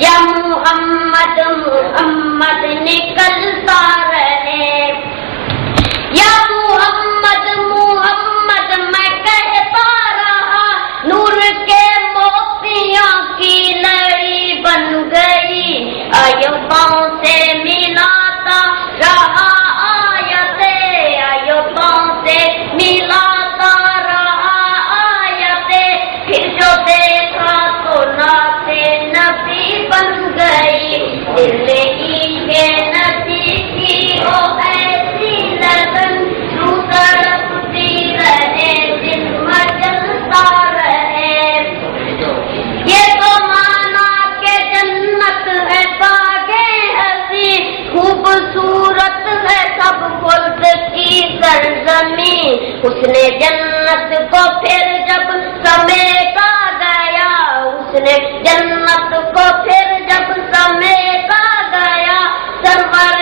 یا محمد محمد نکلتا رہے، یا محمد محمد میں کہتا رہا، نور کے موتیاں کی لڑی بن گئی، ایوبوں سے ملاتا رہا آیتیں، ایوبوں سے ملاتا رہا آیتیں، پھر جو دیکھا تو نعت نبی بن گئی، دل کے نبی کی ہو ایسی لگن، تو تڑپتی رہے دل مچلتا رہے، یہ تو مانا کہ جنت ہے باغے ہنسی، خوبصورت ہے سب خلد کی سرزمین، اس نے جنت کو پھر جب سمیٹا گیا، اس نے جنت کو پھر جب سمیٹا گیا، سرور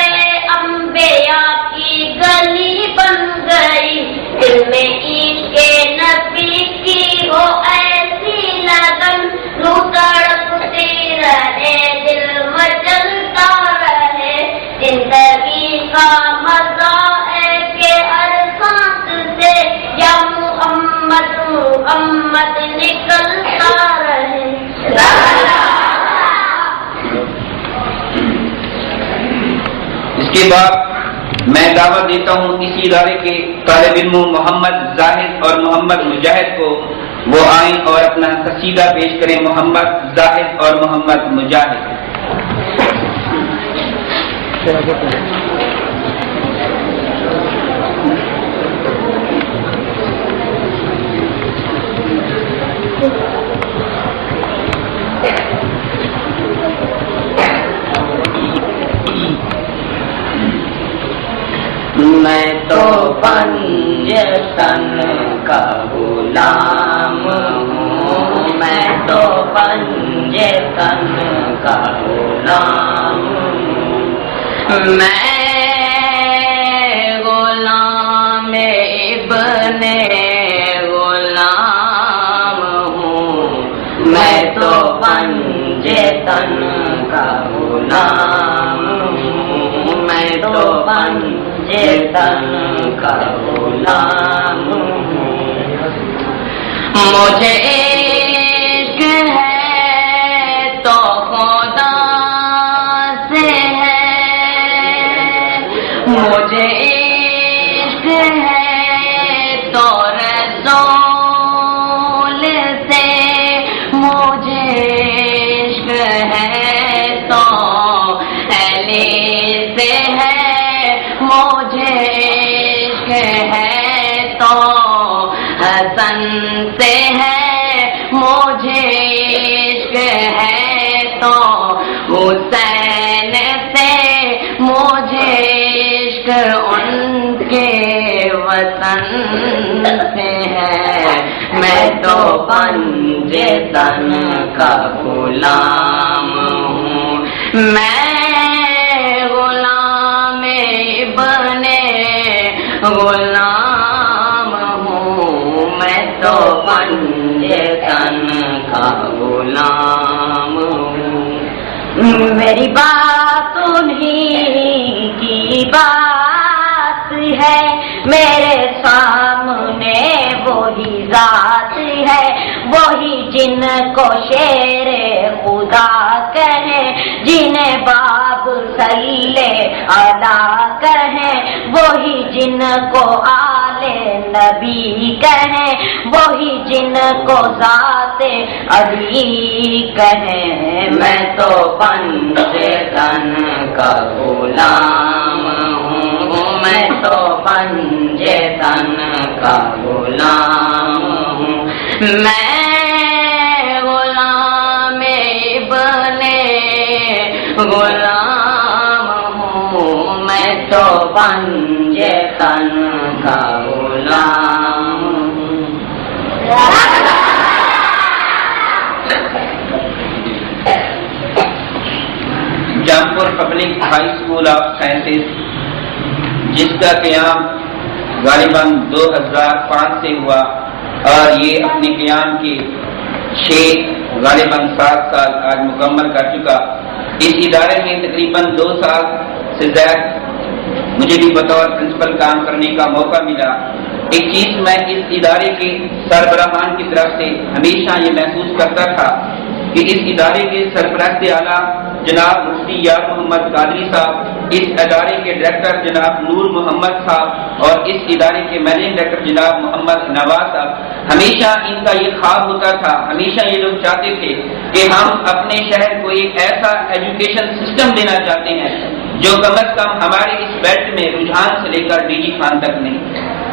انبیاء کی گلی بن گئی، دل میں عشق نبی کی ہو ایسی لگن، روح تڑپتی رہے دل مچلتا رہے، زندگی کا مزہ ہے کہ ہر سانس سے یا محمد محمد نکلتا رہے۔ اس کے بعد میں دعوت دیتا ہوں اسی ادارے کے طالب علموں محمد زاہد اور محمد مجاہد کو، وہ آئیں اور اپنا قصیدہ پیش کریں، محمد زاہد اور محمد مجاہد۔ میں تو پنجتن کا غلام ہوں، میں تو پنجتن کا غلام ہوں، میں غلام ابن غلام ہوں، میں تو پنجتن کا غلام ہوں، میں تو پنجتن کا غلام ہوں، مجھے عشق ہے تو خدا سے ہے، مجھے عشق ہے تو رسول سے، مجھے عشق ہے تو علی سے ہے، مجھے عشق ہے تو حسن سے ہے، مجھے عشق ہے تو حسین سے، مجھے عشق ان کے وطن سے ہے، میں تو پنجتن کا غلام ہوں، میں غلام ابن غلام ہوں، میں تو پنجتن کا غلام ہوں، میری بات انہی کی بات ہے، میرے سامنے وہی ذات ہے، وہی جن کو شیر خدا کہیں، جنہیں باب صلی علی کہیں، وہی جن کو آل نبی کہیں، وہی جن کو ذات علی کہیں، میں تو پنجتن کا غلام ہوں، میں تو پنجتن کا غلام ہوں، میں غلام ابن غلام ہوں، میں تو پنجتن کا غلام ہوں۔ Jampur public high school of sciences, جس کا قیام غالباً 2005 سے ہوا، اور یہ اپنے قیام کے 6 غالباً 7 سال آج مکمل کر چکا. اس ادارے میں تقریباً 2 سال سے زائد مجھے بھی بطور پرنسپل کام کرنے کا موقع ملا. ایک چیز میں اس ادارے کے سربراہان کی طرف سے ہمیشہ یہ محسوس کرتا تھا کہ اس ادارے کے سرپرست اعلیٰ جناب مفتی یار محمد قادری صاحب، اس ادارے کے ڈائریکٹر جناب نور محمد صاحب اور اس ادارے کے مینیجنگ ڈائریکٹر جناب محمد نواز صاحب، ہمیشہ ان کا یہ خواب ہوتا تھا، ہمیشہ یہ لوگ چاہتے تھے کہ ہم اپنے شہر کو ایک ایسا ایجوکیشن سسٹم دینا چاہتے ہیں جو کم از کم ہمارے اس بیلٹ میں رجحان سے لے کر ڈی جی خان تک نہیں.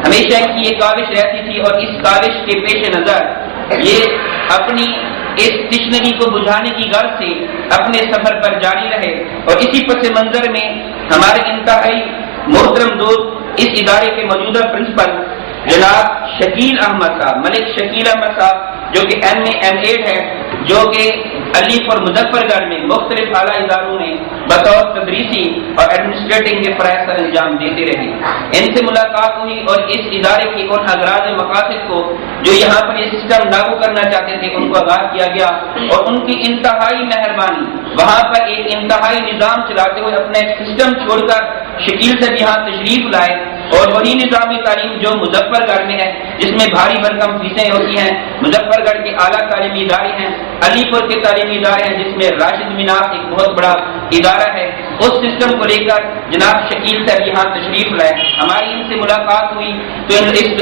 ہمیشہ کی یہ کاوش رہتی تھی اور اس کاوش کے پیش نظر یہ اپنی اس تشنگی کو بجھانے کی غرض سے اپنے سفر پر جاری رہے. اور اسی پس منظر میں ہمارے انتہائی محترم دوست اس ادارے کے موجودہ پرنسپل جناب شکیل احمد صاحب، ملک شکیل احمد صاحب، جو کہ MA M.Ed ہے، جو کہ علیف اور مظفر گڑھ میں مختلف اعلیٰ اداروں میں بطور تدریسی اور ایڈمنسٹریٹنگ کے فرائض سر انجام دیتے رہے. ان سے ملاقات ہوئی اور اس ادارے کی ان اغراض مقاصد کو جو یہاں پر یہ سسٹم لاگو کرنا چاہتے تھے ان کو آگاہ کیا گیا اور ان کی انتہائی مہربانی وہاں پر ایک انتہائی نظام چلاتے ہوئے اپنا ایک سسٹم چھوڑ کر شکیل سے یہاں تشریف لائے اور وہی نظامی تعلیم جو مظفر گڑھ میں ہے، جس میں بھاری بھرکم فیسیں ہوتی ہیں، مظفر گڑھ کے اعلیٰ تعلیمی ادارے ہیں، علی پور کے تعلیمی ادارے ہیں جس میں راشد میناس ایک بہت بڑا ادارہ ہے، اس سسٹم کو لے کر جناب شکیل صاحب یہاں تشریف لائے. ہماری ان سے ملاقات ہوئی تو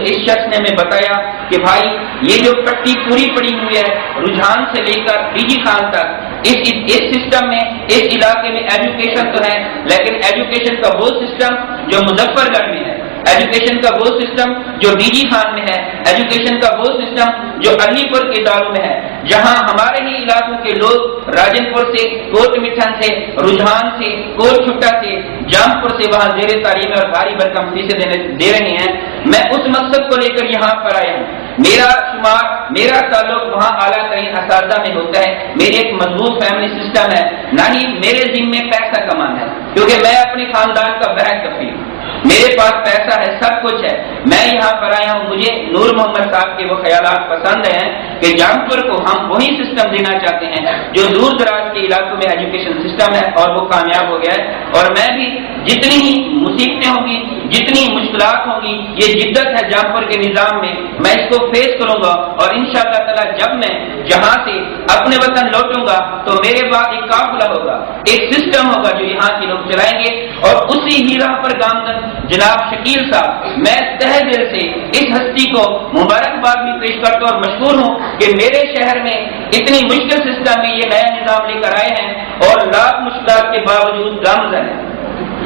اس شخص نے ہمیں بتایا کہ بھائی یہ جو پٹی پوری پڑی ہوئی ہے رجحان سے لے کر ڈی جی خان تک، اس سسٹم میں اس علاقے میں ایجوکیشن تو ہے، لیکن ایجوکیشن کا وہ سسٹم جو مظفر گڑھ میں ہے، ایجوکیشن کا وہ سسٹم جو ڈی جی خان میں ہے، ایجوکیشن کا وہ سسٹم جو علی پور کے اداروں میں ہے، جہاں ہمارے ہی علاقوں کے لوگ راجن پور سے، کوٹ مٹھن سے، رجحان سے، کوٹ چھٹا سے، جام پور سے وہاں زیر تعلیم اور بھاری بھرکم فیسیں دے رہے ہیں. میں اس مقصد کو لے کر یہاں پر آیا ہوں. میرا تعلق وہاں اعلیٰ ترین اساتذہ میں ہوتا ہے. میری ایک مضبوط فیملی سسٹم ہے، نہ ہی میرے ذمہ میں پیسہ کمانا ہے، کیونکہ میں اپنے خاندان کا بہت کفیل ہوں. میرے پاس پیسہ ہے، سب کچھ ہے. میں یہاں پر آیا ہوں، مجھے نور محمد صاحب کے وہ خیالات پسند ہیں کہ جام پور کو ہم وہی سسٹم دینا چاہتے ہیں جو دور دراز کے علاقوں میں ایجوکیشن سسٹم ہے اور وہ کامیاب ہو گیا ہے. اور میں بھی جتنی ہی مصیبتیں ہوں گی، جتنی مشکلات ہوں گی، یہ جدت ہے جام پور کے نظام میں اس کو فیس کروں گا. اور انشاءاللہ تعالی جب میں جہاں سے اپنے وطن لوٹوں گا تو میرے بعد ایک قافلہ ہوگا، ایک سسٹم ہوگا جو یہاں کے لوگ چلائیں گے. اور اسی ہی راہ پر گامزن جناب شکیل صاحب، میں تہ دل سے اس ہستی کو مبارکباد بھی پیش کرتا ہوں اور مشکور ہوں کہ میرے شہر میں اتنی مشکل سسٹم میں یہ نیا نظام لے کر آئے ہیں اور لاکھ مشکلات کے باوجود گامزن ہے.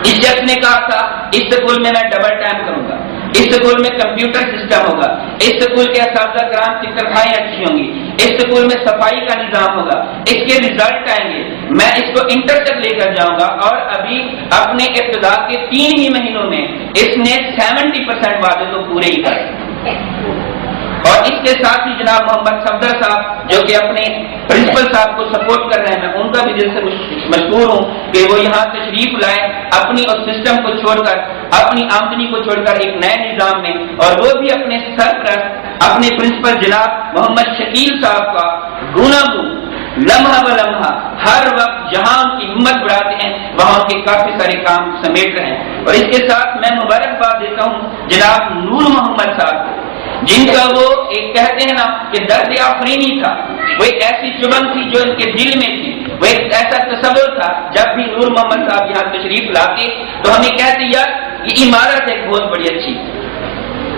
اس شخص نے کہا تھا اس اسکول میں ڈبل ٹائم کروں گا، اس اسکول میں کمپیوٹر سسٹم ہوگا، اس اسکول کے اساتذہ کرام کی تنخواہیں اچھی ہوں گی، اس اسکول میں صفائی کا نظام ہوگا، اس کے ریزلٹ آئیں گے، میں اس کو انٹر تک لے کر جاؤں گا. اور ابھی اپنے ابتدا کے 3 ہی مہینوں میں اس نے 70% وعدے تو پورے ہی کر. اور اس کے ساتھ ہی جناب محمد صفدر صاحب جو کہ اپنے پرنسپل صاحب کو سپورٹ کر رہے ہیں، میں ان کا بھی دل سے مشکور ہوں کہ وہ یہاں تشریف لائے اپنی اس سسٹم کو چھوڑ کر، اپنی آمدنی کو چھوڑ کر ایک نئے نظام میں، اور وہ بھی اپنے سرپرست اپنے پرنسپل جناب محمد شکیل صاحب کا گونا گو لمحہ بلمحہ ہر وقت جہاں ان کی ہمت بڑھاتے ہیں وہاں کے کافی سارے کام سمیٹ رہے ہیں. اور اس کے ساتھ میں مبارکباد دیتا ہوں جناب نور محمد صاحب کو، جن کا وہ ایک کہتے ہیں نا کہ درد آفرینی تھا، وہ ایک ایسی چبن تھی جو ان کے دل میں تھی، وہ ایک ایسا تصور تھا. جب بھی نور محمد صاحب یہاں تشریف لاتے تو ہمیں کہتے یار یہ عمارت ایک بہت بڑی اچھی،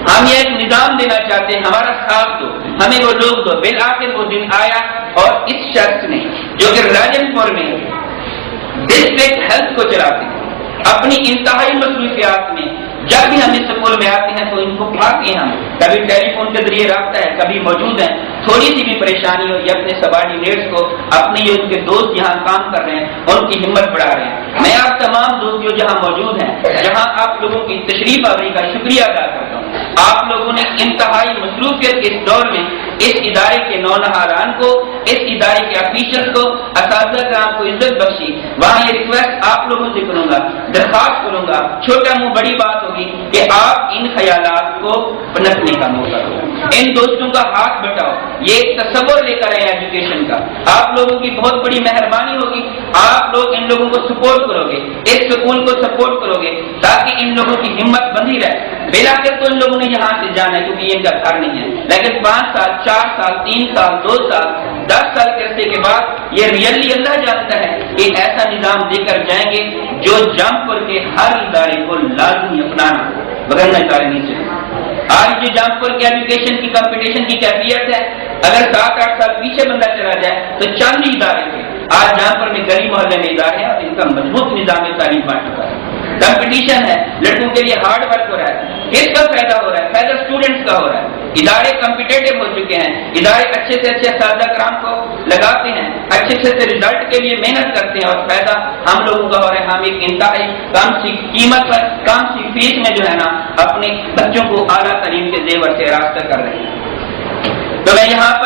ہم یہ ایک نظام دینا چاہتے ہیں، ہمارا ساتھ دو، ہمیں وہ لوگ دو. بالآخر وہ دن آیا اور اس شخص نے جو کہ راجن پور میں ڈسٹرکٹ ہیلتھ کو چلاتے ہیں، اپنی انتہائی مصروفیات میں جب بھی ہم اس سکول میں آتے ہیں تو ان کو پاتے ہیں، ہم کبھی ٹیلی فون کے ذریعے رابطہ ہے، کبھی موجود ہیں. تھوڑی سی بھی پریشانی ہو، یہ اپنے سبارڈینیٹس کو، اپنے یہ ان کے دوست یہاں کام کر رہے ہیں ان کی ہمت بڑھا رہے ہیں. میں آپ تمام دوستوں جہاں موجود ہیں، جہاں آپ لوگوں کی تشریف آوری کا شکریہ ادا کرتا ہوں. آپ لوگوں نے انتہائی مصروفیت کے اس دور میں اس ادارے کے نونہاران کو، اس ادارے کے آفیشل کو، اساتذہ کرام کو عزت بخشی. وہاں یہ ریکویسٹ آپ لوگوں سے کروں گا، درخواست کروں گا، چھوٹا منہ بڑی بات ہوگی کہ آپ ان خیالات کو پنپنے کا موقع دو. ان دوستوں کا ہاتھ بٹاؤ، یہ ایک تصور لے کر آئے ایجوکیشن کا۔ آپ لوگوں کی بہت بڑی مہربانی ہوگی، آپ لوگ ان لوگوں کو سپورٹ کرو گے، اس سکول کو سپورٹ کرو گے تاکہ ان لوگوں کی ہمت بندھی رہے۔ بلا کر تو ان لوگوں نے یہاں سے جانا ہے کیونکہ یہ ان کا گھر نہیں ہے، لیکن 5 سال 4 سال 3 سال 2 سال 10 سال کے عرصے کے بعد یہ ریئلی اللہ جانتا ہے کہ ایسا نظام دے کر جائیں گے جو جامپور کے ہر ادارے کو لازمی اپنانا، بغیر ادارے نہیں چلے۔ آج جو جامپور کے ایجوکیشن کی کمپٹیشن کی کیفیت ہے، اگر 7-8 سال پیچھے بندہ چلا جائے تو چند ہی ادارے تھے، آج جامپور میں گلی محلے میں ادارے ہیں اور ان کا مضبوط نظام تعلیم بن چکا ہے۔ کمپٹیشن ہے، لڑکوں کے لیے ہارڈ ورک ہو رہا ہے، کس کا فائدہ ہو رہا ہے؟ فائدہ اسٹوڈنٹس کا ہو رہا ہے۔ ادارے کمپیٹیٹو ہو چکے ہیں، ادارے اچھے سے اچھے اساتذہ کرام کو لگاتے ہیں، اچھے سے رزلٹ کے لیے محنت کرتے ہیں اور فائدہ ہم لوگوں کا ہو رہا ہے۔ ہم ایک انتہائی کم سی قیمت پر کم سی فیس میں جو ہے نا اپنے بچوں کو اعلیٰ تعلیم کے زیور سے راستہ کر رہے ہیں۔ تو میں یہاں پر